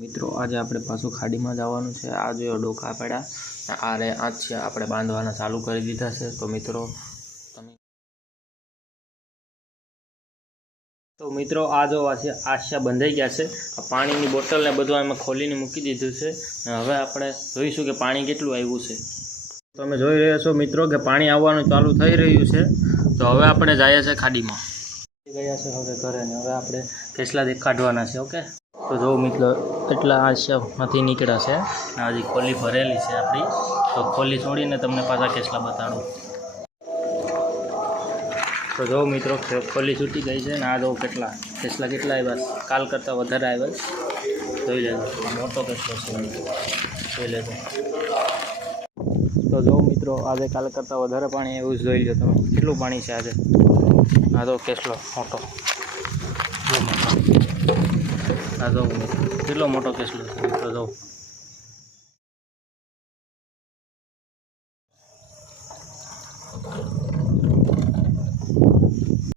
મિત્રો આજે આપણે પાછું ખાડીમાં જવાનું છે। આ જો ડોકા પડ્યા આરે આજ છે આપણે બાંધવાના ચાલુ કરી દીધા છે। તો મિત્રો આ જો આશા બંધાઈ ગયા છે। આ પાણીની બોટલ ને બધું આમાં ખોલીને મૂકી દીધું છે। હવે આપણે જોઈશું કે પાણી કેટલું આવ્યું છે। તમે જોઈ રહ્યા છો મિત્રો કે પાણી આવવાનું ચાલુ થઈ રહ્યું છે। તો હવે આપણે જઈએ છીએ ખાડીમાં ગયા છે હવે ઘરે ને હવે આપણે કેસલા કાઢવાના છે। ઓકે તો જો મિત્રો એટલા આશામાંથી નીકળ્યા છે ને હજી ખોલી ભરેલી છે આપણી। તો ખોલી છોડીને તમને પાછા કેસલા બતાડું। તો જો મિત્રો ખોલી છૂટી ગઈ છે ને આ જો કેટલા કેસલા કેટલા આવ્યા કાલ કરતાં વધારે આવ્યા। જોઈ લેજો મોટો કેસલો છે જોઈ લેજો। તો જો મિત્રો આજે કાલ કરતાં વધારે પાણી એવું જ જોઈ લો તમે કેટલું પાણી છે આજે। આ તો કેસલો મોટો આ જો કેટલો મોટો કેસલો છે મિત્રો જો।